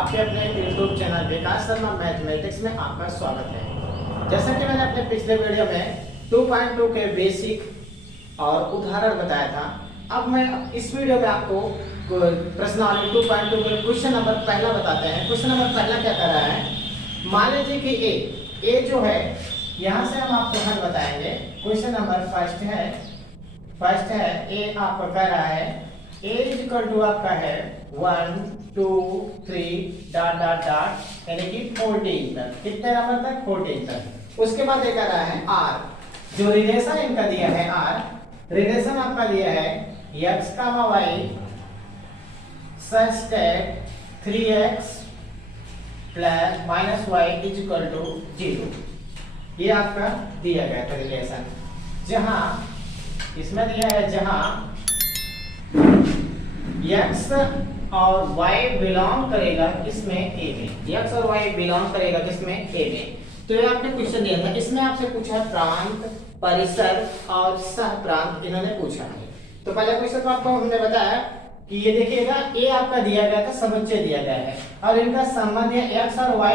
आपके अपने YouTube channel विकास Sharma mathematics में आपका स्वागत है। जैसा कि मैंने अपने पिछले वीडियो में 2.2 के बेसिक और उदाहरण बताया था, अब मैं इस वीडियो में आपको प्रश्नावली 2.2 के क्वेश्चन नंबर पहला बताते हैं। क्वेश्चन नंबर पहला क्या कर रहा है, मान लीजिए कि ए जो है, यहाँ से हम आपको हल बताएंगे। क्वेश्चन नंबर फर्स्ट है ए आपका कह रहा है a इक्वल टू आपका है 1 2 3 डॉट डॉट डॉट यानी कि 14 तक। कितने नंबर तक? 14 तक। उसके बाद ये कह रहा है r, जो रिलेशन इनका दिया है r, रिलेशन आपका दिया है x, y such that 3x plus minus y is equal to 0। ये आपका दिया गया था रिलेशन, जहां इसमें दिया है जहां x और y बिलोंग करेगा किसमें? a में। x और y बिलोंग करेगा किसमें? a में। तो ये आपने क्वेश्चन दिया था, इसमें आपसे पूछा प्रांत, परिसर और सह प्रांत इन्होंने पूछा है। तो पहले क्वेश्चन को आपको हमने बताया कि ये देखिएगा a आपका दिया गया था, समुच्चय दिया गया है और इनका संबंध है x और y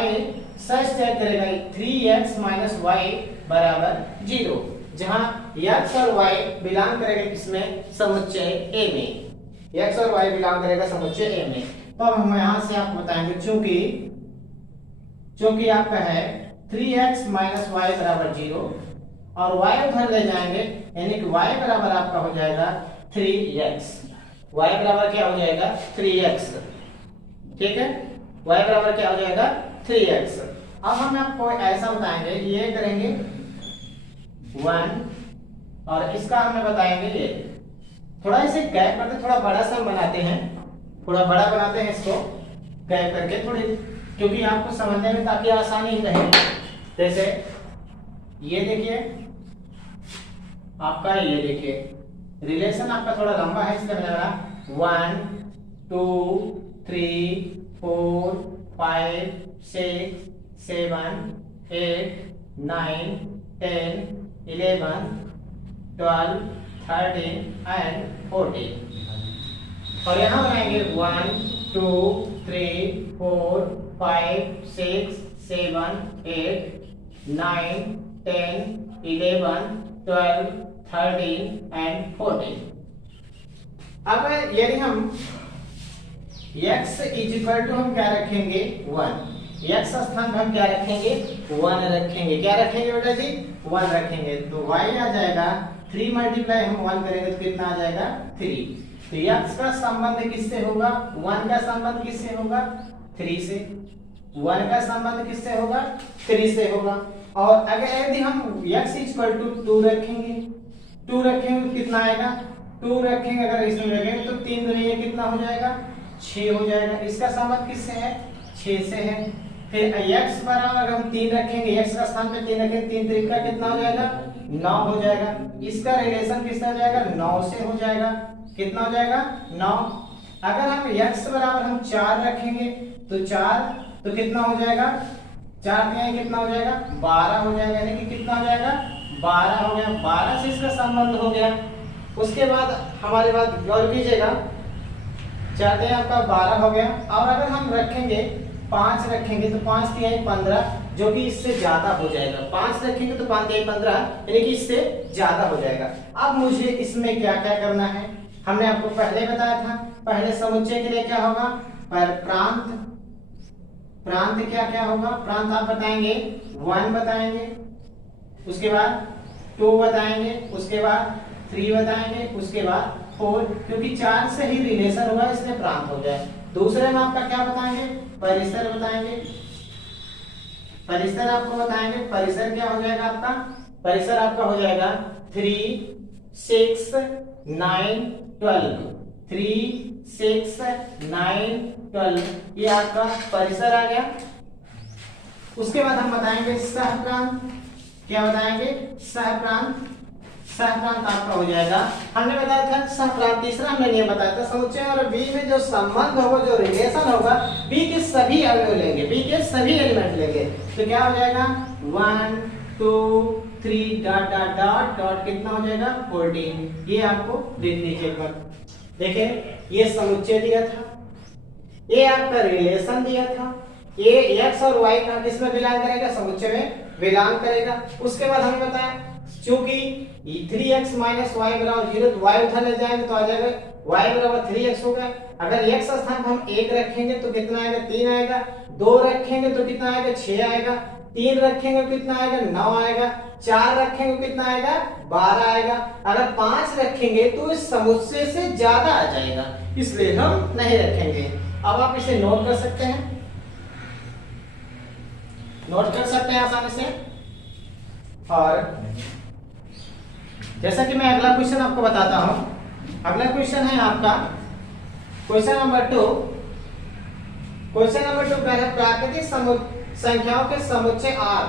सच तय करेगा 3x माइनस y बराबर 0, जहां x और y बिलोंग करेगा किसमें? समुच्चय a में। x और y बिलोंग करेगा समुच्चय a में। तो अब हम यहां से आपको बताएंगे, चूंकि आपका है 3x माइनस y बराबर 0 और y उधर ले जाएंगे, यानी कि y बराबर आपका हो जाएगा 3x। y बराबर क्या हो जाएगा? 3x। ठीक है, y बराबर क्या हो जाएगा? 3x। अब हम आपको ऐसा बताएंगे, ये करेंगे 1 और इसका हमें बताएंगे ये। थोड़ा इसे गैप करके थोड़ा बड़ा सा बनाते हैं, थोड़ा बड़ा बनाते हैं इसको गैप करके थोड़ी, क्योंकि आपको समझने में ताकि आसानी रहे। जैसे ये देखिए आपका, ये देखिए रिलेशन आपका थोड़ा लंबा है, इसका मतलब 1 2 3 4 5 6 7 8 9 10 11 12 13 एंड 14। और यहाँ बनाएंगे 1 2 3 4 5 6 7 8 9 10 11 12 13 एंड 14। अब यदि हम x इज इक्वल टू हम क्या रखेंगे? 1। x स्थान पर हम क्या रखेंगे? 1 रखेंगे। क्या रखेंगे बेटा जी? 1 रखेंगे। तो y आ जाएगा 3 मल्टीप्लाई हम 1 करेंगे तो कितना आ जाएगा? 3। तो x का संबंध किससे होगा? 1 का संबंध किससे होगा? 3 से। 1 का संबंध किससे होगा? 3 से होगा। और अगर यदि हम x इक्वल टू 2 रखेंगे, 2 रखेंगे तो कितना आएगा? 2 रखेंगे, अगर इसमें रखेंगे तो 3 दूनी में कितना हो जाएगा? 6 हो जाएगा। इसका संबंध किससे है? 6 से है। फिर x बराबर अगर हम 3 रखेंगे, x का स्थान पे 3 रखेंगे, 3 तरीका कितना हो जाएगा? 9 हो जाएगा। इसका रिलेशन किससे हो जाएगा? 9 से हो जाएगा। कितना हो जाएगा? 9। अगर हम x बराबर हम 4 रखेंगे तो 4 तो कितना हो जाएगा? 4 के कितना हो जाएगा? 12 हो जाएगा, यानी कि कितना हो जाएगा? 12 हो गया। 12 से इसका संबंध हो गया। उसके बाद हमारे बात गौर कीजिएगा, चाहते हैं आपका 12 हो गया। और अगर हम रखेंगे 5 रखेंगे तो 5 तिहाई 15, जो कि इससे ज्यादा हो जाएगा। 5 रखेंगे तो 5 तिहाई 15 यानी कि इससे ज्यादा हो जाएगा। अब मुझे इसमें क्या क्या करना है, हमने आपको पहले बताया था। पहले समुच्चय के लिए क्या होगा? पर प्रांत क्या क्या होगा? प्रांत आप बताएंगे 1 बताएंगे, उसके बाद 2 बताएंगे, उसके बाद 3 बताएंगे, उसके बाद 4, क्योंकि 4 से ही रिलेशन हुआ इसलिए प्रांत हो गया। दूसरे में आपका क्या बताएंगे? परिसर बताएंगे। परिसर आपको बताएंगे, परिसर क्या हो जाएगा आपका? परिसर आपका हो जाएगा 3 6 9 12। 3 6 9 12 ये आपका परिसर आ गया। उसके बाद हम बताएंगे सहप्रांत। क्या बताएंगे? सहप्रांत। सहप्रांत आपका हो जाएगा, हमने बताया था सहप्रांत, तीसरा हमने नियम बताया था, समुच्चय और बी में जो संबंध होगा, जो रिलेशन होगा, बी के सभी अवयव लेंगे, बी के सभी एलिमेंट लेंगे। तो क्या हो जाएगा? 1 2 3 डॉट डॉट डॉट डॉट कितना हो जाएगा? 14। ये आपको देख लीजिए एक बार। देखिए ये समुच्चय दिया था, ये आपका रिलेशन दिया था, ये एक्स और वाई का किस में बिलोंग करेगा, समुच्चय में बिलोंग करेगा। उसके बाद हमें बताया क्योंकि 3x - y बराबर 0, तो y उधर ले जाएंगे तो आ जाएगा y बराबर 3x होगा। अगर x स्थान पर हम 1 रखेंगे तो कितना आएगा, 3 आएगा। 2 रखेंगे तो कितना आएगा, 6 आएगा। 3 रखेंगे तो कितना आएगा, 9 आएगा। 4 रखेंगे तो कितना आएगा, 12 आएगा। अगर 5 रखेंगे तो इस समुच्चय से ज्यादा आ जाएगा, इसलिए हम नहीं रखेंगे। अब आप इसे नोट कर सकते हैं, नोट कर सकते हैं आसानी से। और जैसा कि मैं अगला क्वेश्चन आपको बताता हूं। अगला क्वेश्चन है आपका क्वेश्चन नंबर 2। क्वेश्चन नंबर 2 कह रहा है प्राकृतिक संख्याओं के समुच्चय R,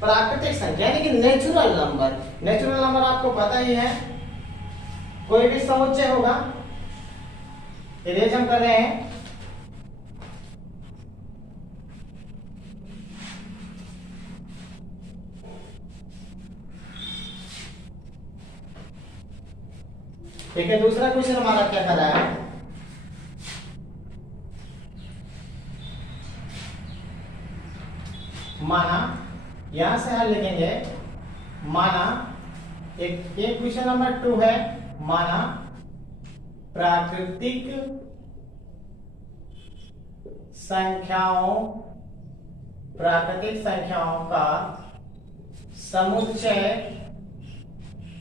प्राकृतिक संख्या यानी कि नेचुरल नंबर। नेचुरल नंबर आपको पता ही है, कोई भी समुच्चय होगा, इरेज हम कर रहे हैं। ठीक है, दूसरा क्वेश्चन हमारा क्या कर रहा है, माना, यहां से हल लिखेंगे। माना एक क्वेश्चन नंबर 2 है, माना प्राकृतिक संख्याओं का समुच्चय,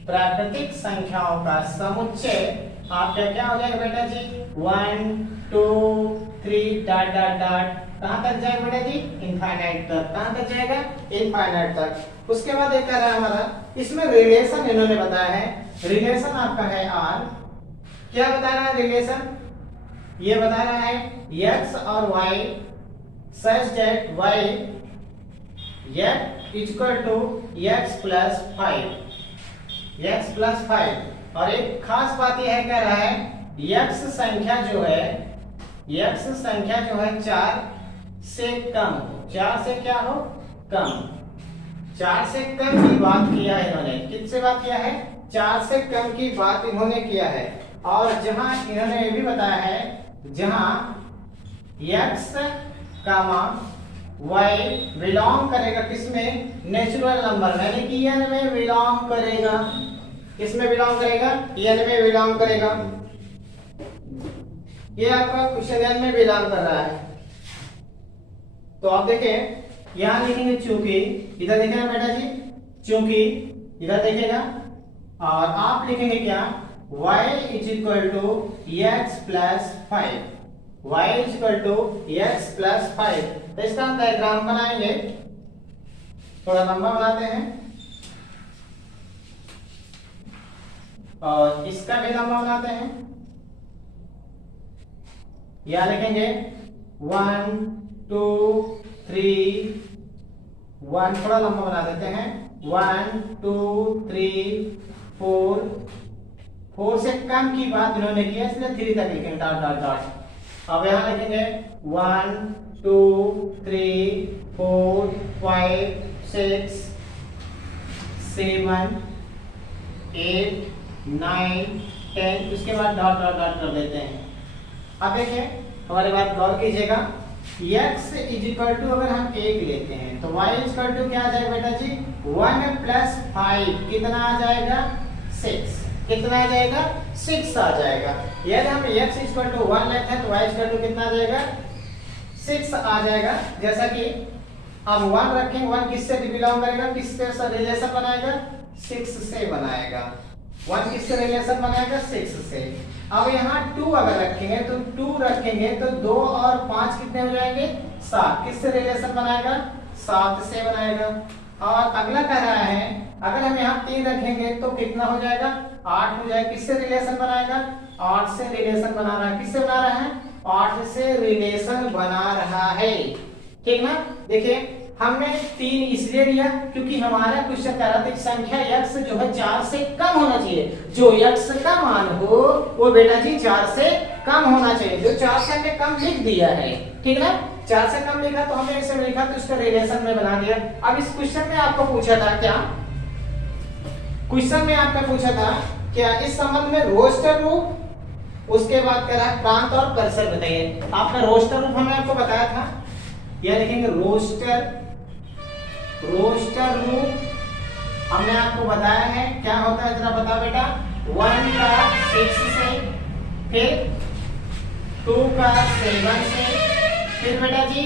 प्राकृतिक संख्याओं का समुच्चय आपका क्या हो जाएगा बेटा जी, 1 2 3 डॉट डॉट डॉट, कहां तक जाएगा बेटा जी, इनफाइनाइट तक। कहां तक जाएगा, इनफाइनाइट तक। उसके बाद एक कर रहा है हमारा, इसमें रिलेशन इन्होंने बताया है, रिलेशन आपका है आर। क्या बता रहा है रिलेशन, ये बता रहा है x और y such that y equal to x plus 5, x plus 5। और एक खास बात यह है, कह रहा है x संख्या जो है, x संख्या जो है 4 से कम हो। 4 से क्या हो, कम। 4 से कम की बात किया है इन्होंने। किससे बात किया है, 4 से कम की बात इन्होंने किया है। और जहां इन्होंने ये भी बताया है, जहां x कामा y बिलोंग करेगा किसमें, नेचुरल नंबर, यानी कि n में बिलोंग करेगा। किसमें बिलोंग करेगा, n में बिलोंग करेगा। ये आपका क्वेश्चन n में बिलोंग कर रहा है। तो आप देखें, यहां लिखेंगे चूंकि, इधर देखेगा बेटा जी चूंकि, इधर देखेगा, और आप लिखेंगे क्या, y is equal to x plus 5, y is equal to x plus 5। तो इसका हम डायग्राम बनाएंगे, थोड़ा लंबा बनाते हैं, और इसका भी लंबा बनाते हैं। यहां लिखेंगे 1 2 3, 1 थोड़ा लंबा बना देते हैं, 1 2 3 4, 4 से कम की बात इन्होंने की है, इसलिए 3 तक लिखेंगे, डॉट डॉट डॉट। अब यहां लिखेंगे 1 2 3 4 5 6 7 8 9 10, उसके बाद डॉट डॉट डॉट कर देते हैं। अब देखिए, हमारे बात गौर कीजिएगा, x इज इक्वल टू अगर हम 1 लेते हैं तो y इज इक्वल टू क्या आ जाएगा बेटा जी, 1 प्लस 5 कितना आ जाएगा, 6। कितना आ जाएगा, 6 आ जाएगा। यदि हम x इज इक्वल टू 1 लेते हैं तो y इज इक्वल टू कितना आ जाएगा, 6 आ जाएगा। जैसा कि अब 1 रखेंगे, 1 किससे बिलोंग करेगा, किससे रिलेशन बनाएगा, 6 से बनाएगा। 1 किससे रिलेशन बनाएगा, 6 से। अब यहाँ 2 अगर रखेंगे तो 2 रखेंगे तो 2 और 5 कितने हो जाएंगे, 7। किससे रिलेशन बनाएगा, 7 से बनाएगा। और अगला कह रहा है, अगर हम यहाँ 3 रखेंगे तो कितना हो जाएगा, 8 हो जाएगा। किससे रिलेशन बनाएगा, 8 से रिलेशन बना रहा है। किससे बना रहा है, 8 से रिलेशन बना रहा है, ठीक ना। देखिए, हमने 3 इसलिए लिया क्योंकि हमारा क्वेश्चन कह रहा था कि संख्या x जो है 4 से कम होना चाहिए। जो x का मान हो वो बेटा जी 4 से कम होना चाहिए। जो 4 से हमने कम लिख दिया है, ठीक ना, 4 से कम लिखा तो हमने इसे लिखा तो इसका रिलेशन में बना दिया। अब इस क्वेश्चन में आपको पूछा था क्या, क्वेश्चन में आपका पूछा था क्या इस संबंध में रोस्टर रूप उसके बाद कह रहा है प्रांत और परिसर बताइए। आपका रोस्टर रूप हमने आपको बताया था, यह लिखेंगे रोस्टर। रोस्टर रूप हमने आपको बताया है क्या होता है, जरा बताओ बेटा। 1 का 6 से, फिर 2 का 7 से, फिर बेटा जी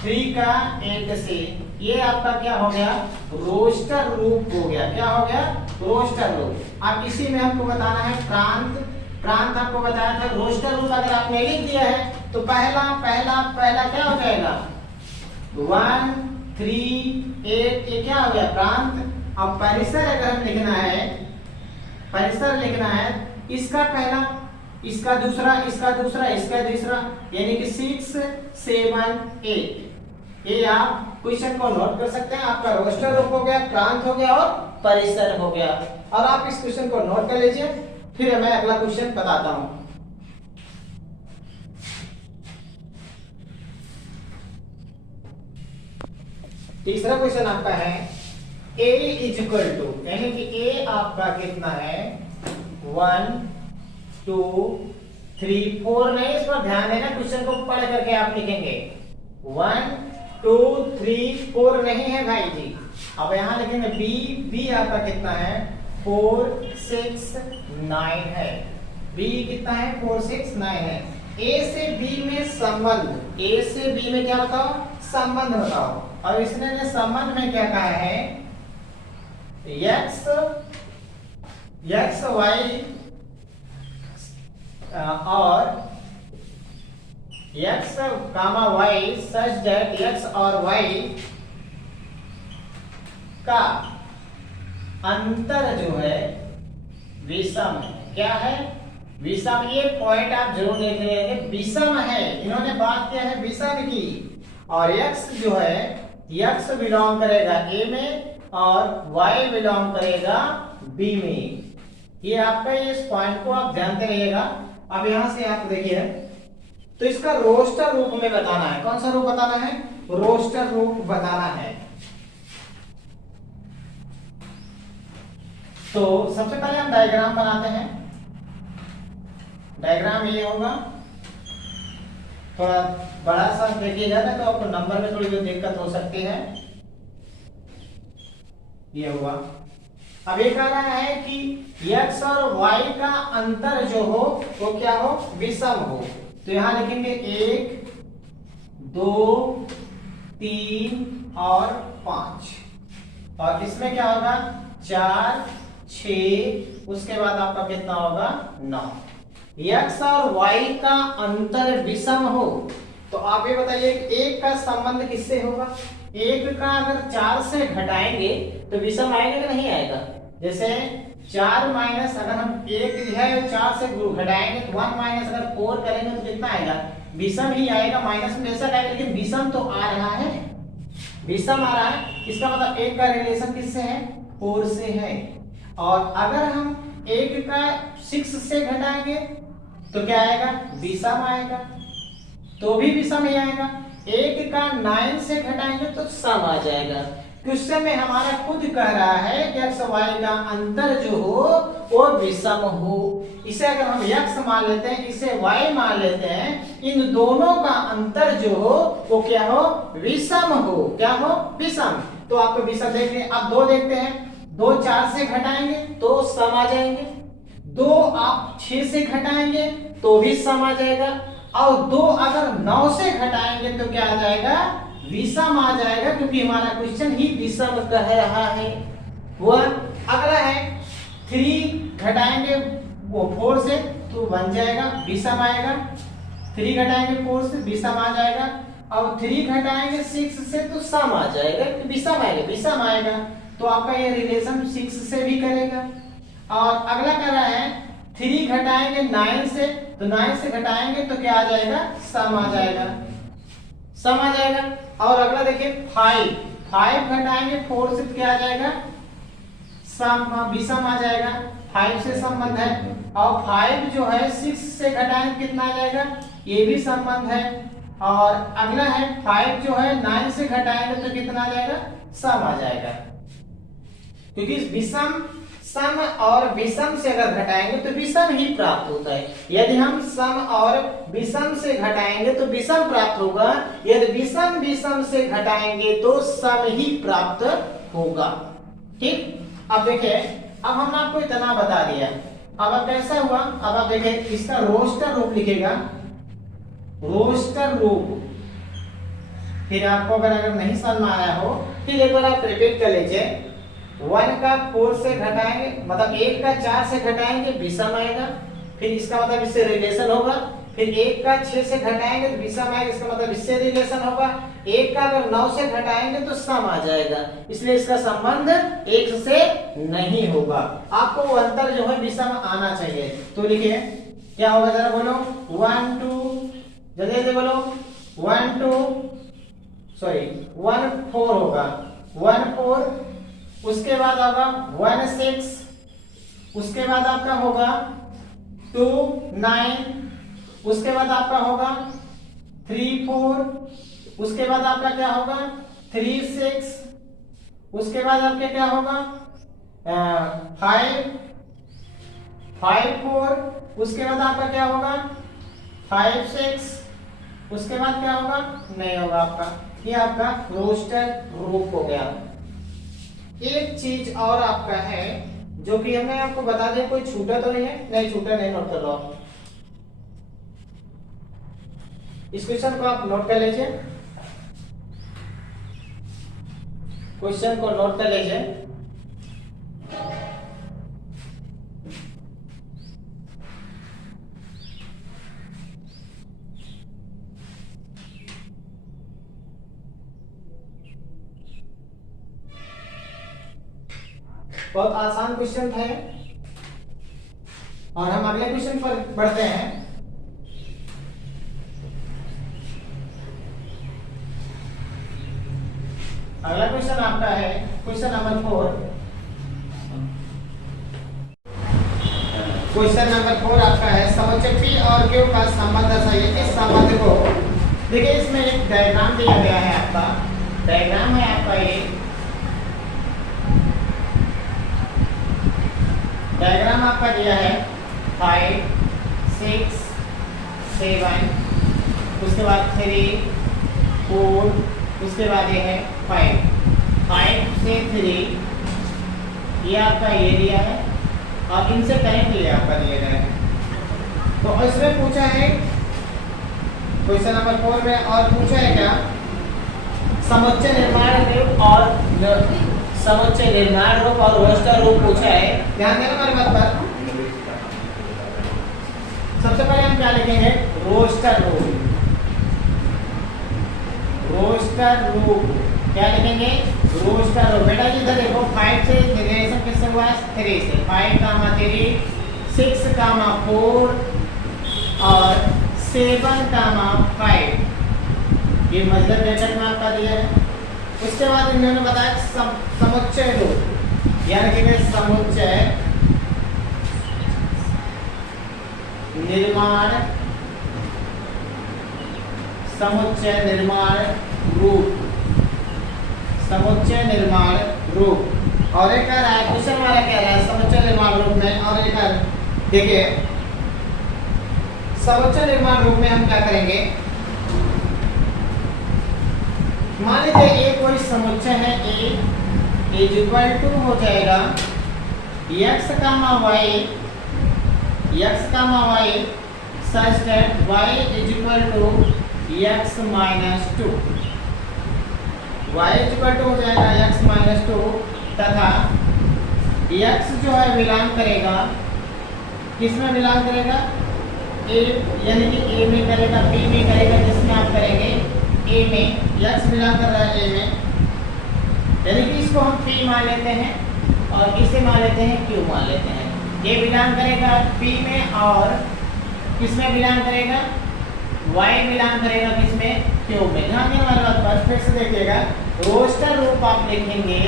3 का 8 से। ये आपका क्या हो गया, रोस्टर रूप हो गया। क्या हो गया, रोस्टर रूप। अब इसी में हमको बताना है प्रांत। प्रांत आपको बताया था। रोस्टर रूप अगर आपने लिख दिया है तो पहला पहला पहला क्या हो जाएगा, 1 3 8, ये क्या हो गया प्रांत। अब परिसर अगर हम लिखना है, परिसर लिखना है, इसका पहला, इसका दूसरा, इसका दूसरा, इसका तीसरा, यानी कि 6 7 8। ये आप क्वेश्चन को नोट कर सकते हैं। आपका रोस्टर रूप हो गया, प्रांत हो गया और परिसर हो गया। और आप इस क्वेश्चन को नोट कर लीजिए, फिर मैं अगला क्वेश्चन बताता हूं। तीसरा क्वेश्चन आपका है a इज इक्वल टू, यानी कि a आपका कितना है, 1 2 3 4 नहीं, इस पर ध्यान देना, क्वेश्चन को पढ़ करके आप लिखेंगे। 1 2 3 4 नहीं है भाई जी। अब यहां लिखेंगे b आपका कितना है, 4 6 9 है। b कितना है, 4 6 9 है। a से b में संबंध, a से b में क्या बताओ, संबंध बताओ। और इसने ने संबंध में क्या कहा है, x y और x comma y such that x और y का अंतर जो है विषम है। क्या है, विषम। ये पॉइंट आप जरूर देख लेंगे, विषम है। इन्होंने बात किया है विषम की। और x जो है, x बिलोंग करेगा a में और y बिलोंग करेगा b में। ये आपका, इस पॉइंट को आप ध्यान से रहिएगा। अब यहां से आप देखिए, तो इसका रोस्टर रूप में बताना है। कौन सा रूप बताना है, रोस्टर रूप बताना है। तो सबसे पहले हम डायग्राम बनाते हैं। डायग्राम ये होगा, थोड़ा बड़ा सा देखिएगा ना, तो आपको नंबर में थोड़ी दिक्कत हो सकती है। ये हुआ। अब ये कह रहा है कि x और y का अंतर जो हो वो क्या हो, विषम हो। तो यहां लिखेंगे 1 2 3 और 5। और इसमें क्या होगा, 4 6, उसके बाद आपका कितना होगा, 9। x और y का अंतर विषम हो तो आप ये बताइए एक का संबंध किससे होगा। एक का अगर 4 से घटाएंगे तो विषम आएगा कि नहीं आएगा। जैसे 4 माइनस, अगर हम 1 है 4 से घटाएंगे तो 1 माइनस अगर 4 करेंगे तो कितना आएगा, विषम ही आएगा। माइनस में ऐसा आएगा, लेकिन विषम तो आ रहा है, विषम आ रहा है। इसका मतलब एक का रिलेशन किससे है, 4 से है। और अगर हम एक का 6 से घटाएंगे तो क्या आएगा, विषम आएगा, तो भी विषम ही आएगा। एक का 9 से घटाएंगे तो सम आ जाएगा। क्वेश्चन में हमारा खुद कह रहा है कि x y का अंतर जो हो वो विषम हो। इसे अगर हम x मान लेते हैं, इसे y मान लेते हैं, इन दोनों का अंतर जो हो वो क्या हो, विषम हो। क्या हो, विषम। तो आपको विषम देखते हैं। अब 2 देखते हैं, 2 4 से घटाएंगे तो सम आ जाएंगे, 2 आप 6 से घटाएंगे तो भी सम आ जाएगा, और 2 अगर 9 से घटाएंगे तो क्या आ जाएगा, विषम आ जाएगा, क्योंकि हमारा क्वेश्चन ही विषम कह रहा है। वह अगला है 3 घटाएंगे वो 4 से तो बन जाएगा, विषम आएगा। 3 घटाएंगे 4 से, विषम आ जाएगा। और 3 घटाएंगे 6 से तो सम आ जाएगा, विषम आएगा, विषम आएगा। तो आपका ये रिलेशन 6 से भी करेगा। और अगला कर रहा है 3 घटाएंगे 9 से, तो 9 से घटाएंगे तो क्या आ जाएगा, सम आ जाएगा, सम आ जाएगा। और अगला देखिए 5 घटाएंगे 4 से तो क्या आ जाएगा, सम, विषम आ जाएगा। 5 से संबंध है। और 5 जो है 6 से घटाएंगे कितना आ जाएगा, ये भी संबंध है। और अगला है 5 जो है 9 से घटाएंगे तो कितना आ जाएगा, सम आ जाएगा, क्योंकि विषम सम और विषम से अगर घटाएंगे तो विषम ही प्राप्त होता है। यदि हम सम और विषम से घटाएंगे तो विषम प्राप्त होगा, यदि विषम विषम से घटाएंगे तो सम ही प्राप्त होगा। ठीक, अब देखिए, अब हमने आपको इतना बता दिया। अब कैसा हुआ, अब आप देखिए इसका रोस्टर रूप लिखेगा, रोस्टर रूप। फिर आपको अगर नहीं समझ में आया हो फिर एक बार आप रिपीट कर लीजिए। 1 का 4 से घटाएंगे, मतलब 1 का 4 से घटाएंगे विषम आएगा, फिर इसका मतलब इससे रिलेशन होगा। फिर 1 का 6 से घटाएंगे तो विषम आएगा, इसका मतलब इससे रिलेशन होगा। 1 का अगर 9 से घटाएंगे तो सम आ जाएगा, इसलिए इसका संबंध 1 से नहीं होगा। आपको वो अंतर जो है विषम आना चाहिए। तो लिखिए क्या होगा, जरा बोलो। 1 2, जल्दी जल्दी बोलो। 1 4 होगा, 1 4, उसके बाद होगा 1 6, उसके बाद आपका होगा 2 9, उसके बाद आपका होगा 3 4, उसके बाद आपका क्या होगा 3 6, उसके बाद आपके क्या होगा 5 4, उसके बाद आपका क्या होगा 5 6, उसके बाद क्या होगा, नहीं होगा आपका। ये आपका रोस्टर रूप हो गया। एक चीज और आपका है जो कि हमने आपको बता दिया, कोई छूटा तो नहीं है, नहीं छूटा, नहीं, नोट कर लो। इस क्वेश्चन को आप नोट कर लीजिए, क्वेश्चन को नोट कर लीजिए। बहुत आसान क्वेश्चन था और हम अगले क्वेश्चन पर बढ़ते हैं। अगला क्वेश्चन आपका है क्वेश्चन नंबर 4। क्वेश्चन नंबर 4 आपका है समुच्चय P और Q का संबंध दर्शाइए। इस संबंध को देखिए, इसमें एक डायग्राम दिया गया है आपका, डायग्राम है आपका ये डायग्राम आपका दिया है 5 6 7, उसके बाद 3 4, उसके बाद ये है 5 से 3, ये आपका ये दिया है और इनसे कनेक्ट ये आपका दिया गया है। तो इसमें पूछा है क्वेश्चन नंबर 4 में, और पूछा है क्या, समुच्चय निर्माण रूप और समुच्चय निर्माण रूप और रोस्टर रूप पूछा है। ध्यान देना हमारी बात पर। सबसे पहले हम क्या लिखेंगे, रोस्टर रूप। रोस्टर रूप क्या लिखेंगे, रोस्टर रूप। बेटा जी इधर देखो, 5 से रिलेशन किससे हुआ है, 3 से। 5 3 6 4 और 7 5, ये मतलब ब्रैकेट में आपका दिया है। उसके बाद इन्होंने बताया समुच्चय रूप, यानी कि समुच्चय निर्माण, समुच्चय निर्माण रूप, समुच्चय निर्माण रूप। और एक कह रहा है, क्वेश्चन वाला कह रहा है समुच्चय निर्माण रूप में, और एक देखिए समुच्चय निर्माण रूप में हम क्या करेंगे, मान लीजिए ए कोई समुच्चय है, ए इज इक्वल टू हो जाएगा x comma y such that y is equal to x minus 2, y is equal to हो जाएगा x माइनस 2, तथा x जो है बिलोंग करेगा, किसमें बिलोंग करेगा, a, यानी कि a में करेगा, b में करेगा, जिसमें आप करेंगे a में, x बिलोंग कर रहा है a में, यानी कि इसको हम p मान लेते हैं और इसे मान लेते हैं q मान लेते हैं। a बिलोंग करेगा p में और किसमें बिलोंग करेगा, y बिलोंग करेगा किसमें, q में। ध्यान देने वाली बात पर फिर से देखिएगा, रोस्टर रूप आप लिखेंगे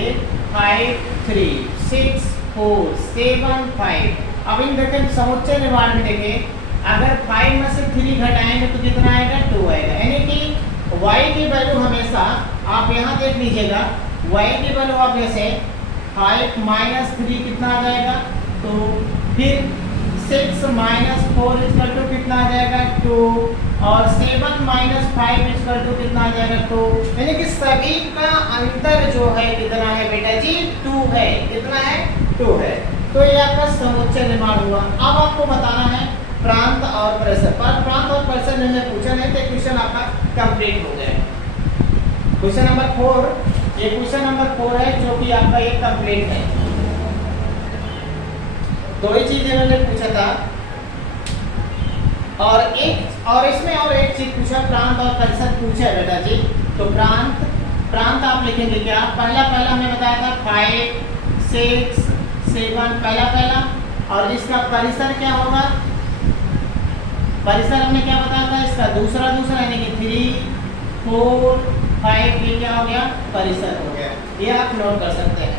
5 3 6 4 7 5। अब इन देखें समुच्चय निर्माण में देखिए, अगर 5 में से 3 घटाएंगे तो कितना आएगा, 2 आएगा, यानी कि y की वैल्यू हमेशा आप यहाँ देख लीजिएगा, y की वैल्यू आप जैसे 5 माइनस 3 कितना आ जाएगा 2, फिर 6 माइनस 4 इक्वल टू कितना आ जाएगा 2, और 7 माइनस 5 इक्वल टू कितना आ जाएगा 2। यानी कि सभी का अंतर जो है कितना है बेटा जी 2 है। कितना है 2 है। तो ये आपका समुच्चय निर्माण हुआ। अब आपको बताना है प्रांत और परिसर। पर प्रांत और परिसर मैंने पूछा नहीं तो क्वेश्चन आपका कंप्लीट हो गया। क्वेश्चन नंबर 4, ये क्वेश्चन नंबर 4 है जो कि आपका ये कंप्लीट है। दो ही चीजें मैंने पूछा था और इसमें और एक चीज पूछा, प्रांत और परिसर पूछा है बेटा जी। तो प्रांत आप लिखेंगे क्या, पहला हमने बताया था 5 6 7 पहला, और इसका परिसर क्या होगा, परिसर हमने क्या बताया था, इसका दूसरा यानी कि 3 4 5 ये क्या हो गया परिसर हो गया। ये आप नोट कर सकते हैं।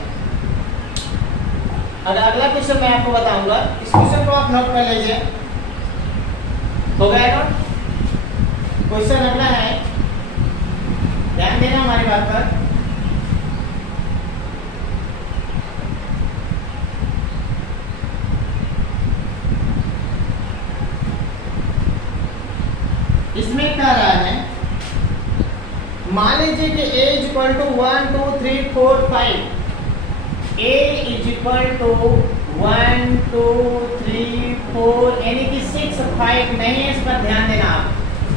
अगर अगला क्वेश्चन मैं आपको बताऊंगा, इस क्वेश्चन को आप नोट कर लीजिए। हो गया नोट। क्वेश्चन अगला है, ध्यान देना हमारी बात पर। इसमें क्या रहा है, मान लीजिए कि a is equal to 1 2 3 4 5, a is equal to 1 2 3 4 यानी कि 6 5 नहीं है, इस पर ध्यान देना आप।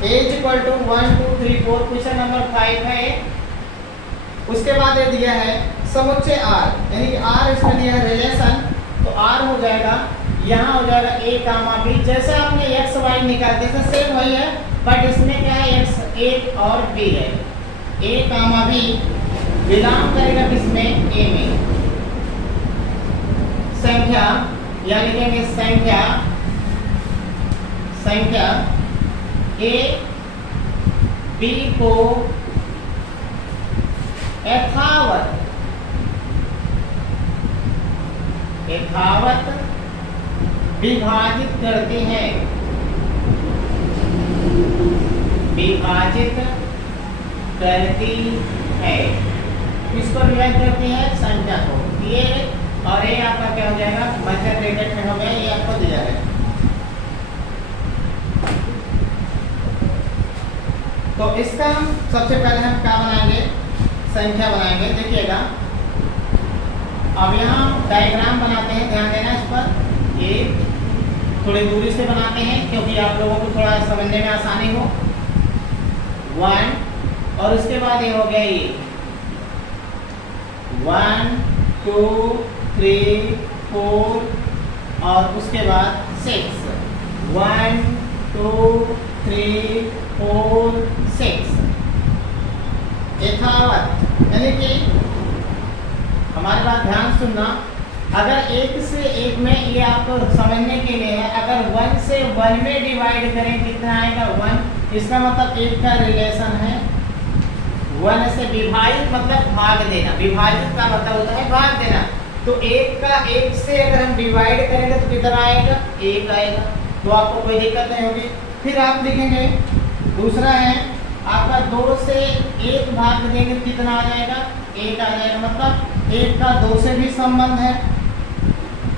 a is equal to 1 2 3 4 question number 5 है। उसके बाद ये दिया है समुच्चय r, यानी कि r इसमें दिया है रिलेशन, तो r हो जाएगा यहाँ हो जाएगा a कामा b। जैसे आपने x y निकालते थे सेम वही है, बट इसमें क्या है x a और b है। a कामा b बिलोंग करेगा किसमें, a में। संख्या या लिखेंगे संख्या a b को यथावत विभाजित करते हैं, विभाजित करती है। किसको विभाजित करती है, संख्या को। ये और ये आपका क्या हो जाएगा, मध्य ब्रैकेट में हो गया, ये आपको दिया है। तो इसका हम सबसे पहले हम क्या बनाएंगे, संख्या बनाएंगे। देखिएगा अब यहाँ डायग्राम बनाते हैं, ध्यान देना इस पर। ये थोड़ी दूरी से बनाते हैं क्योंकि आप लोगों को थोड़ा समझने में आसानी हो। 1 और उसके बाद ये हो गया ये 1 2 3 4 और उसके बाद 6 1 2 3 4 6 यथावत, यानी कि हमारी बात ध्यान सुनना। अगर एक से एक में, ये आपको समझने के लिए है, अगर 1 से 1 में डिवाइड करें कितना आएगा 1, इसका मतलब एक का रिलेशन है। 1 से विभाजित मतलब भाग देना, विभाजित का मतलब होता है भाग देना। तो एक का एक से अगर हम डिवाइड करेंगे तो कितना आएगा, 1 आएगा। तो आपको कोई दिक्कत नहीं होगी। फिर आप देखेंगे दूसरा है आपका 2 से 1 भाग देंगे कितना आ जाएगा, 1 आ जाएगा। मतलब 1 का 2 से भी संबंध है,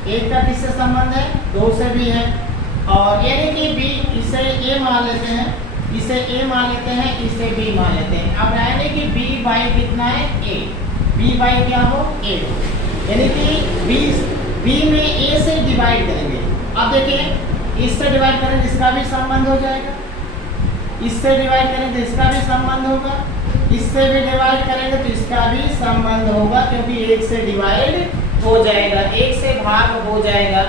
1 का किससे संबंध है, 2 से भी है। और यानी कि b, इसे a मान लेते हैं, इसे a मान लेते हैं, इसे b मान लेते हैं। अब यानी कि b बाई कितना है, a, b बाई क्या हो, a हो। यानी कि b में a से डिवाइड करेंगे। अब देखिए इससे डिवाइड करें तो इसका भी संबंध हो जाएगा, इससे डिवाइड करें तो इसका भी संबंध होगा, इससे भी डिवाइड करेंगे तो इसका भी संबंध होगा, क्योंकि 1 से डिवाइड हो जाएगा, 1 से भाग हो जाएगा।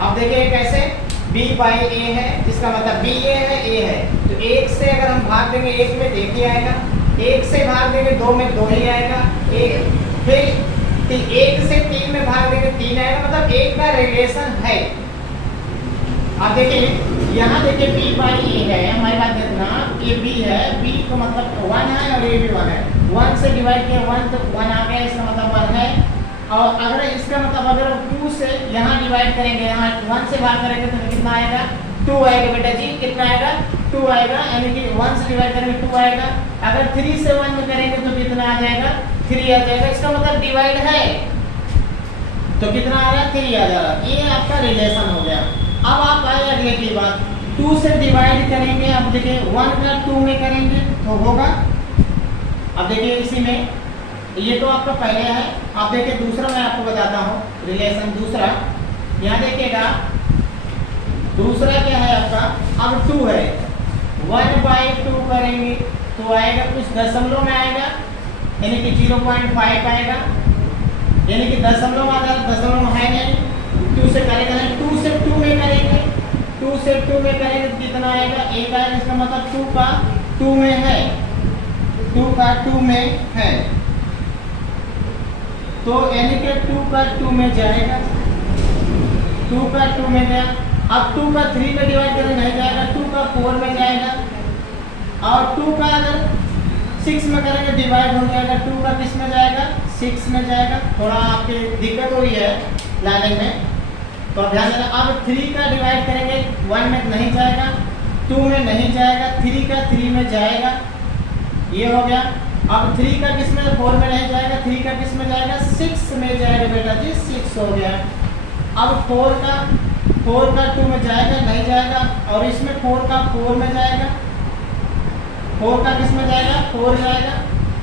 अब देखिए कैसे, b बाई a है, इसका मतलब b a है, a है। तो 1 से अगर हम भाग देंगे 1 में 1 ही आएगा, 1 से भाग देंगे 2 में 2 ही आएगा, 1 फिर 1 से 3 में भाग देंगे 3 आएगा। मतलब 1 का रिलेशन है। अब देखिए यहाँ देखिए b बाई a है, हमारी बात देखना, ये b है, b को मतलब 1 है और ये भी 1 है। 1 से डिवाइड किया 1 तो 1 आ गया, इसका मतलब 1 है। और अगर इसका मतलब अगर 2 से यहाँ डिवाइड करेंगे, यहाँ 1 से भाग करेंगे तो कितना आएगा, 2 आएगा बेटा जी। कितना आएगा, 2 आएगा, यानी कि 1 से डिवाइड करेंगे 2 आएगा। अगर 3 से 1 में करेंगे तो कितना आ जाएगा, 3 आ जाएगा। इसका मतलब डिवाइड है, तो कितना आ रहा है 3 आ जा रहा है। ये आपका रिलेशन हो गया। अब आप आए अगले की बात, 2 से डिवाइड करेंगे। अब देखिए 1 का 2 में करेंगे तो होगा, अब देखिए इसी में, ये तो आपका पहले है। अब देखिए दूसरा मैं आपको बताता हूँ रिलेशन दूसरा। यहाँ देखिएगा दूसरा क्या है आपका, अब 2 है, 1/2 करेंगे तो आएगा कुछ दशमलव में आएगा, यानी कि 0.5 आएगा, यानी कि दशमलव आ जाएगा, दशमलव है नहीं। 2 से करेंगे नहीं, 2 से 2 में करेंगे, 2 से 2 में करेंगे तो कितना आएगा 1 आएगा। इसका मतलब 2 का 2 में है, 2 का 2 में है, तो यानी कि 2 का 2 में जाएगा, 2 का 2 में गया। अब 2 का 3 में डिवाइड करें नहीं जाएगा, 2 का 4 में जाएगा, और 2 का अगर 6 में करेंगे डिवाइड हो जाएगा, 2 का किस में जाएगा 6 में जाएगा। थोड़ा आपकी दिक्कत हो रही है लाने में, तो ध्यान देना। अब 3 का डिवाइड करेंगे 1 में नहीं जाएगा, 2 में नहीं जाएगा, 3 का 3 में जाएगा, ये हो गया। अब 3 का किस में 4 में नहीं जाएगा, 3 का किस में जाएगा 6 में जाएगा बेटा जी, 6 हो गया। अब 4 का 2 में जाएगा नहीं जाएगा, और इसमें 4 का 4 में जाएगा, 4 का किस में जाएगा 4 जाएगा।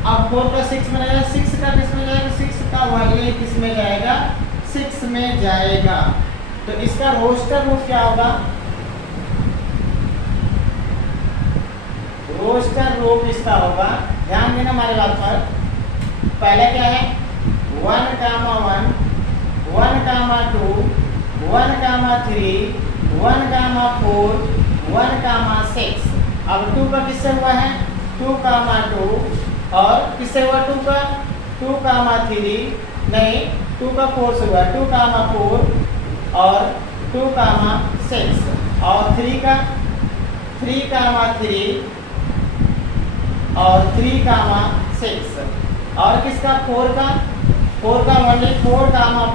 अब 4 का 6 में जाएगा, 6 का किस में जाएगा 6 का वाले किस में जाएगा 6 में जाएगा। तो इसका रोस्टर रूप क्या होगा, रोस्टर रूप इसका होगा, ध्यान देना हमारी बात पर। पहले क्या है 1, 1, 1, 2, 1, 3, 1, 4, 1, 6। अब 2 का किससे हुआ है 2, 2, और किससे हुआ 2 का 3 नहीं, 2 का 4 से हुआ 2, 4 और 2, 6, और 3 का 3, और 3, 6, और किसका 4 का ओनली 4,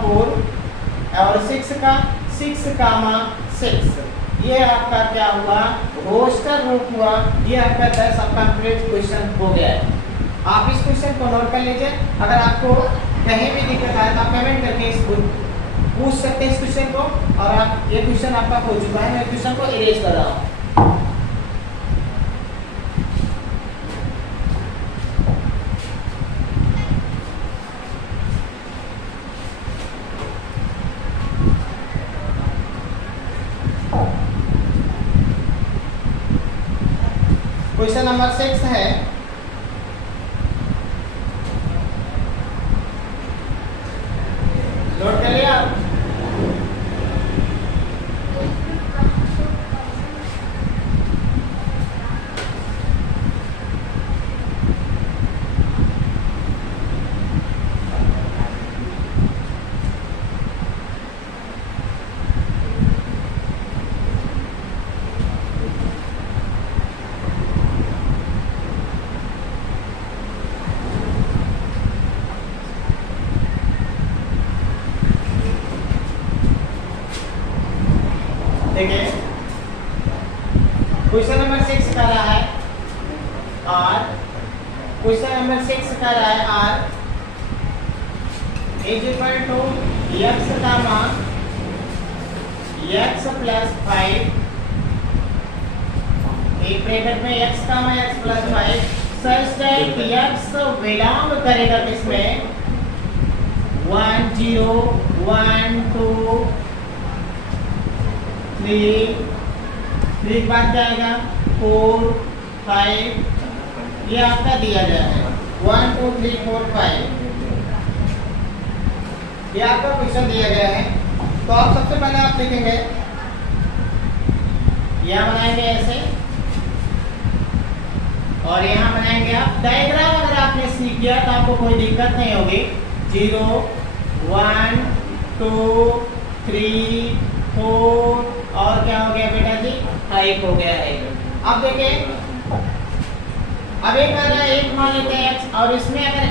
4, और 6 का 6, ये आपका क्या हुआ रोस्टर रूप हुआ। ये आपका 10 आपका कंप्लीट क्वेश्चन हो गया है। आप इस क्वेश्चन को नोट कर लीजिए। अगर आपको कहीं भी दिक्कत आए तो आप कमेंट करके इसको पूछ सकते हैं इस क्वेश्चन को, और आप ये क्वेश्चन आपका हो चुका है, मैं क्वेश्चन को इरेज कर रहा हूँ। क्वेश्चन नंबर 6 है, नोट कर लिया। देखिए क्वेश्चन नंबर 6 कर रहा है आर, क्वेश्चन नंबर 6 कर रहा है R is equal to x comma x plus 5, एक ब्रैकेट में x comma x plus 5 such that x belong करेगा किसमें 1, 0, 1, 2, 3 के बाद जाएगा 4, 5, ये आपका दिया गया है 1, 2, 3, 4, 5, ये आपका क्वेश्चन दिया गया है। तो आप सबसे पहले आप लिखेंगे, यहाँ बनाएंगे ऐसे, और यहाँ बनाएंगे आप डायग्राम। अगर आपने सीख किया तो आपको कोई दिक्कत नहीं होगी। 0, 1, 2, 3, 4, और क्या हो गया बेटा जी 5 हो गया है। अब देखिए, अब एक आ रहा है, एक मान लेते हैं x, और इसमें अगर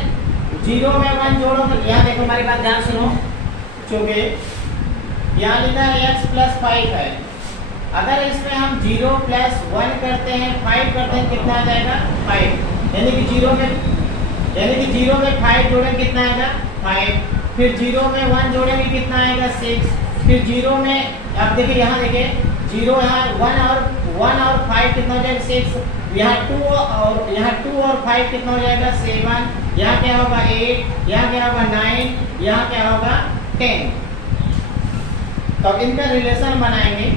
0 में 1 जोड़ो तो यहाँ देखो, हमारी बात ध्यान सुनो, क्योंकि यहाँ लिखा है x प्लस 5 है। अगर इसमें हम 0 प्लस 1 करते हैं 5 करते हैं कितना आ जाएगा 5, यानी कि 0 में 5 जोड़े कितना आएगा 5। फिर 0 में 1 जोड़ेंगे कितना आएगा 6, फिर 0 में आप देखिए यहाँ देखिए 0 यहाँ 1 और 5 कितना हो जाएगा 6, यहाँ 2 और 5 कितना हो जाएगा 7, यहाँ क्या होगा 8, यहाँ क्या होगा 9, यहाँ क्या होगा 10। तो इनका रिलेशन बनाएंगे,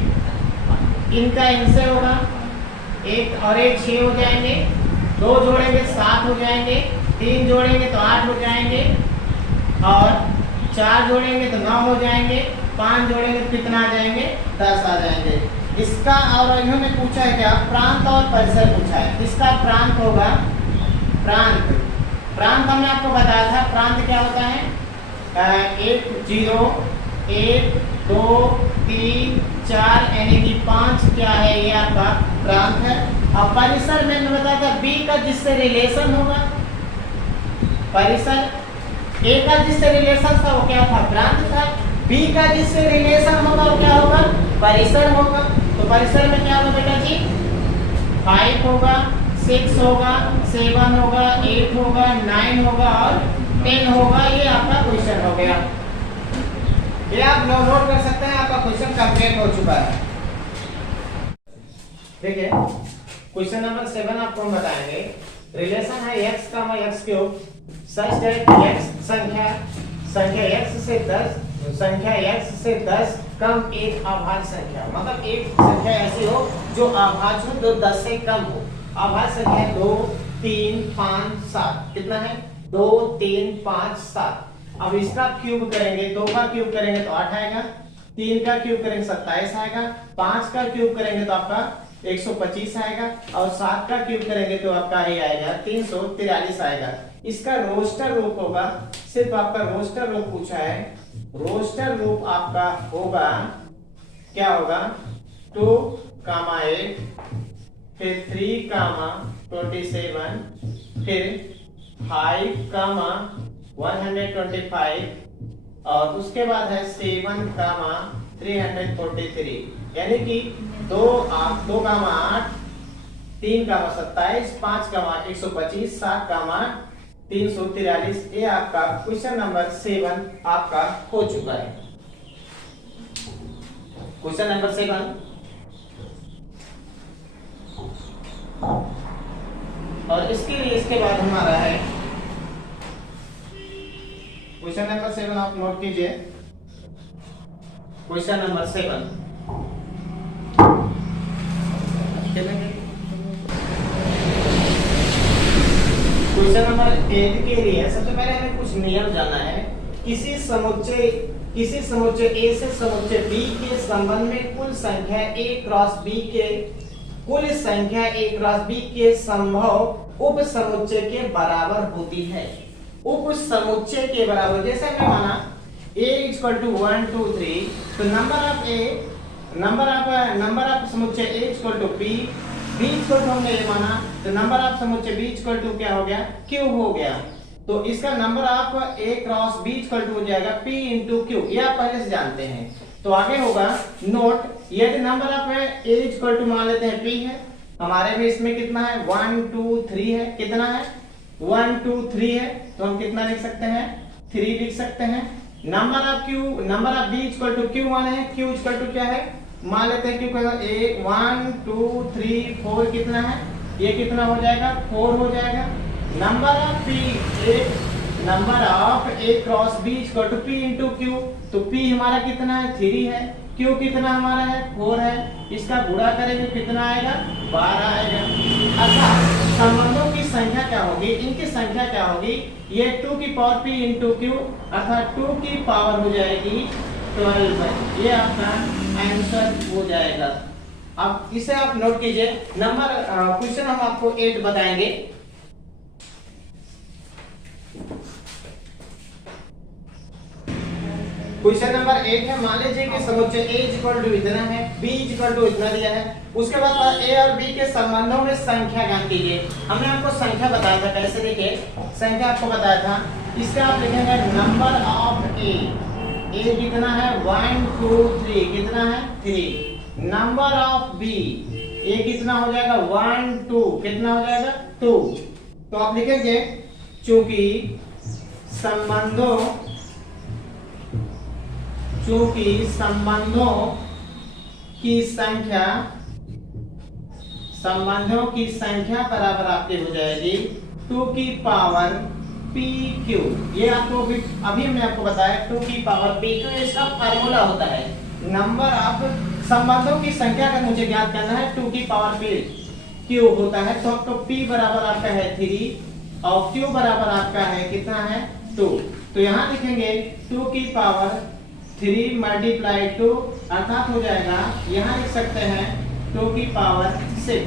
इनका इनसे होगा 1 और 1 6 हो जाएंगे, 2 जोड़ेंगे 7 हो जाएंगे, 3 जोड़ेंगे तो 8 हो जाएंगे, और 4 जोड़ेंगे तो 9 हो जाएंगे, 5 जोड़ेंगे तो कितना आ जाएंगे 10 आ जाएंगे। इसका और इन्होंने पूछा है क्या, प्रांत और परिसर पूछा है। इसका प्रांत होगा प्रांत। प्रांत हमने आपको बताया था, प्रांत क्या होता है 1 0 1 2 3 4 यानी कि 5 क्या है ये आपका प्रांत है। अब परिसर मैंने बताया था बी का जिससे रिलेशन होगा परिसर, ए का जिससे रिलेशन था वो क्या था प्रांत था, बी का जिससे रिलेशन होगा वो क्या होगा परिसर होगा। तो परिसर में क्या होगा बेटा जी 5 होगा 6 होगा 7 होगा 8 होगा 9 होगा और 10 होगा। ये आपका क्वेश्चन हो गया, ये आप नोट कर सकते हैं, आपका क्वेश्चन कंप्लीट हो चुका है। देखिए क्वेश्चन नंबर 7 आपको हम बताएंगे, रिलेशन है x x cube such that x संख्या x से 10 कम एक अभाज्य संख्या, मतलब एक संख्या ऐसी हो जो अभाज्य हो, जो 10 से कम हो। अभाज्य संख्या 2 3 5 7 कितना है 2 3 5 7। अब इसका क्यूब करेंगे, 2 का क्यूब करेंगे तो 8 आएगा, 3 का क्यूब करेंगे 27 आएगा, 5 का क्यूब करेंगे तो आपका 125 आएगा, और 7 का क्यूब करेंगे तो आपका ही आएगा 343 आएगा। इसका रोस्टर रूप होगा, सिर्फ आपका रोस्टर रूप पूछा है, रोस्टर रूप आपका होगा क्या होगा 2 8 फिर 3 27 फिर 5 125 और उसके बाद है 7 343, यानी कि 2 8 3 27 5 8 125 7 8 343। ये आपका क्वेश्चन नंबर 7 आपका हो चुका है। क्वेश्चन नंबर 7 और इसके लिए इसके बाद हमारा है क्वेश्चन नंबर 7, आप नोट कीजिए। क्वेश्चन नंबर 7 क्वेश्चन नंबर 8 के लिए सबसे पहले हमें कुछ नियम जानना है। किसी समुच्चय A से समुच्चय B के संबंध में कुल संख्या A क्रॉस B के संभव उप समुच्चय के बराबर होती है। उप समुच्चय के बराबर, जैसे हमने माना A = 1 2 3, तो नंबर ऑफ समुच्चय A = B, B = हमने ये माना तो नंबर ऑफ समुच्चय B = क्या हो गया क्यूब हो गया। तो इसका number of A cross B = हो जाएगा P × Q, ये आप पहले से जानते हैं। तो आगे होगा नोट, यदि नंबर ऑफ A = मान लेते हैं P है, हमारे में इसमें कितना है 1 2 3 है, कितना है 1 2 3 है, तो हम कितना लिख सकते हैं 3 लिख सकते हैं। नंबर ऑफ B = Q1 है, Q = क्या है मान लेते हैं Q का 1 2 3 4 कितना है, ये कितना हो जाएगा 4 हो जाएगा। Number of A cross B = P × Q, तो P हमारा कितना है 3 है, Q कितना हमारा है 4 है, इसका गुणा करेंगे कितना आएगा 12 आएगा। अर्थात संबंधों की संख्या क्या होगी, इनकी संख्या क्या होगी, ये 2 की पावर P × Q अर्थात 2 की पावर हो जाएगी 12 है, ये आपका आंसर हो जाएगा। अब इसे आप नोट कीजिए। क्वेश्चन हम आपको 8 बताएंगे। क्वेश्चन नंबर 8 है, मान लीजिए कि समुच्चय A = इतना है, B = इतना दिया है, उसके बाद A और B के संबंधों में संख्या ज्ञात कीजिए। हमने आपको संख्या बताया था, कैसे देखिए संख्या आपको बताया था, इसका आप लिखेंगे नंबर ऑफ A कितना है 1 2 3 कितना है 3। नंबर ऑफ B A कितना हो जाएगा 1 2 कितना हो जाएगा 2। तो आप लिखेंगे चूंकि संबंधों चूंकि संबंधों की संख्या बराबर आपकी हो जाएगी 2 की पावर पी क्यू। ये आपको अभी मैं आपको बताया 2 की पावर पी क्यू इसका फार्मूला होता है। नंबर ऑफ संबंधों की संख्या का मुझे ज्ञात करना है 2 की पावर पी क्यू होता है, तो आपको p बराबर आपका है 3 और q बराबर आपका है कितना है 2। तो यहाँ लिखेंगे 2 की पावर 3 मल्टीप्लाई 2 अर्थात हो जाएगा, यहाँ लिख सकते हैं 2 की पावर 6।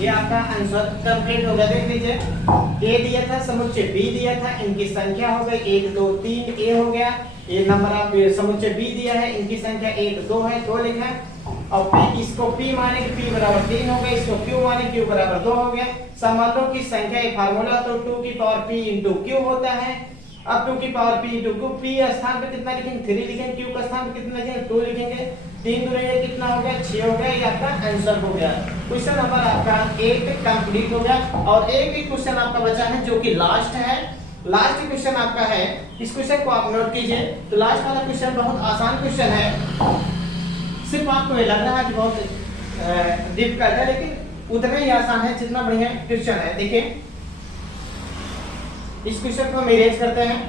ये आपका आंसर कंप्लीट होगा। देख लीजिए a दिया था, समुच्चय b दिया था, इनकी संख्या हो गई 1 2 3 a हो गया। ये नंबर आप समुच्चय b दिया है, इनकी संख्या 1 2 है, 2 लिखा है। और p इसको p माने कि p बराबर 3 हो गया, इसको q माने q बराबर 2 हो गया। संबंधों की संख्या एक फार्मूला तो 2 की पावर p into q होता है। अब 2 की power p into q, p स्थान पे कितना लिखेंगे 3 लिखेंगे, q का स्थान पे कितना लिखेंगे 2 लिखेंगे, 3 दूनी कितना हो गया 6 हो गया। ये आपका आंसर हो गया। क्वेश्चन नंबर आपका 1 कंप्लीट हो गया। और एक ही क्वेश्चन आपका बचा है जो कि लास्ट है। लास्ट क्वेश्चन आपका है, इस क्वेश्चन को आप नोट कीजिए। तो लास्ट वाला क्वेश्चन बहुत आसान क्वेश्चन है, सिर्फ आपको ये लग रहा है कि बहुत डिफिकल्ट है, लेकिन उतना ही आसान है जितना बढ़िया क्वेश्चन है। देखिए इस क्वेश्चन को हम इरेज करते हैं।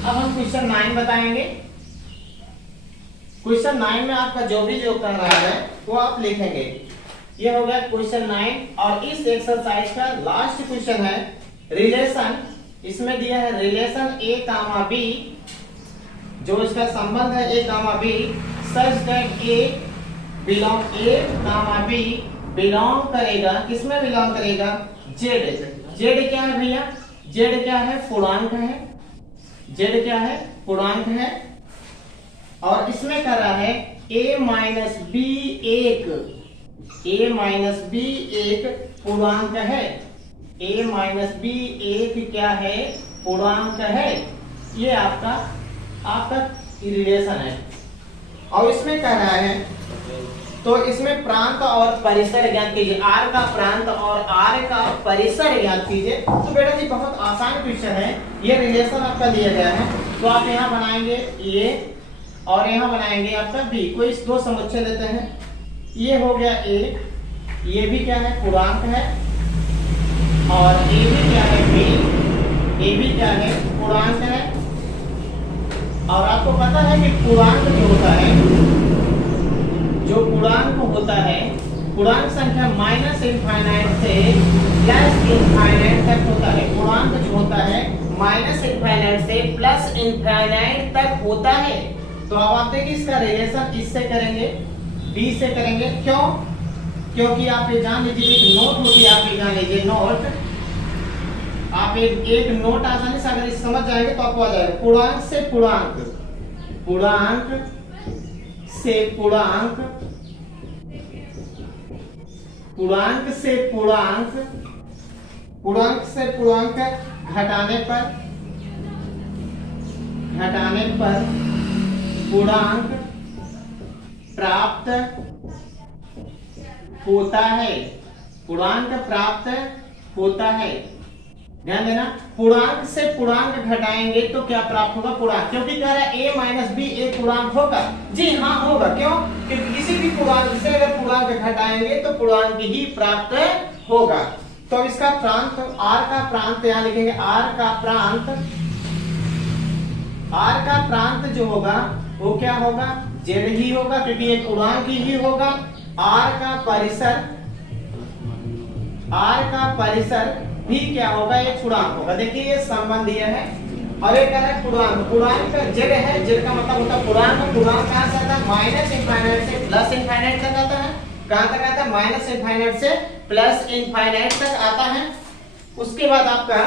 अब हम क्वेश्चन 9 बताएंगे। क्वेश्चन 9 में आपका जो भी जो कर रहा है वो आप लिखेंगे। ये हो गया क्वेश्चन 9 और इस एक्सरसाइज का लास्ट क्वेश्चन है रिलेशन। इसमें दिया है रिलेशन a कामा b, जो इसका संबंध है a comma b such that a comma b belong करेगा, किसमें बिलोंग करेगा z क्या है भैया, z क्या है पूर्णांक है, z क्या है पूर्णांक है। और इसमें कर रहा है a माइनस b एक पूर्णांक है, a माइनस b एक क्या है पूर्णांक है। ये आपका रिलेशन है। और इसमें कह रहा है तो इसमें प्रांत और परिसर ज्ञात कीजिए, r का प्रांत और r का परिसर ज्ञात कीजिए। तो बेटा जी बहुत आसान क्वेश्चन है। ये रिलेशन आपका दिया गया है, तो आप यहाँ बनाएंगे a और यहाँ बनाएंगे आपका b। कोई दो समुच्चय लेते हैं, ये हो गया a, ये भी क्या है पूर्णांक है, और a भी क्या है b, a भी क्या है पूर्णांक है। और आपको पता है कि पूर्णांक जो होता है, जो पूर्णांक होता है, पूर्णांक संख्या माइनस इनफाइनाइट से प्लस इनफाइनाइट तक होता है। पूर्णांक जो होता है माइनस इनफाइनाइट से प्लस इनफाइनाइट तक होता है। तो अब आप देखिए इसका रिलेशन इससे करेंगे, b से करेंगे। क्यों? क्योंकि आप ये जान लीजिए एक नोट होती है, आप ये जान लीजिए नोट। आप एक नोट आसानी से अगर इस समझ जाएंगे तो आपको आ जाएगा पूर्णांक से पूर्णांक, पूर्णांक से पूर्णांक, पूर्णांक से पूर्णांक, पूर्णांक से पूर्णांक घटाने पर पूर्णांक प्राप्त होता है, पूर्णांक प्राप्त होता है। ध्यान देना, पूर्णांक से पूर्णांक घटाएंगे तो क्या प्राप्त होगा पूर्णांक, क्योंकि कह रहा है a माइनस बी एक पूर्णांक होगा। जी हाँ होगा, क्यों? क्योंकि किसी भी पूर्णांक से अगर पूर्णांक घटाएंगे तो पूर्णांक ही प्राप्त होगा। तो इसका प्रांत r का प्रांत यहाँ लिखेंगे, r का प्रांत जो होगा वो क्या होगा z ही होगा, क्योंकि ये पूर्णांक ही होगा। r का परिसर भी क्या होगा एक पूर्णांक होगा। देखिए ये संबंध दिया है और एक है पूर्णांक, पूर्णांक z है, z का मतलब होता है पूर्णांक। पूर्णांक कहां से आता है माइनस इनफाइनाइट से प्लस इनफाइनाइट तक आता है। कहां तक आता है माइनस इनफाइनाइट से प्लस इनफाइनाइट तक आता है। उसके बाद आपका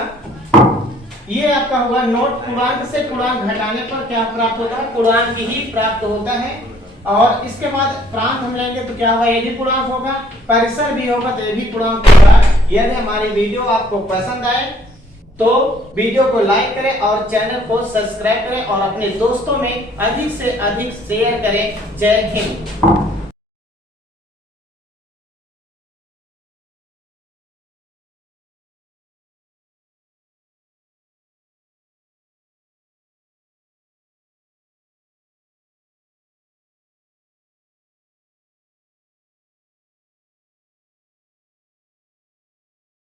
ये आपका होगा नोट, पूर्णांक से पूर्णांक घटाने पर क्या प्राप्त होता है पूर्णांक ही प्राप्त होता है। और इसके बाद प्रांत हम लेंगे तो क्या होगा, ये भी पूर्णांक होगा, परिसर भी होगा तो ये भी पूर्णांक होगा। यदि हमारी वीडियो आपको पसंद आए तो वीडियो को लाइक करें और चैनल को सब्सक्राइब करें और अपने दोस्तों में अधिक से अधिक शेयर करें। जय हिंद।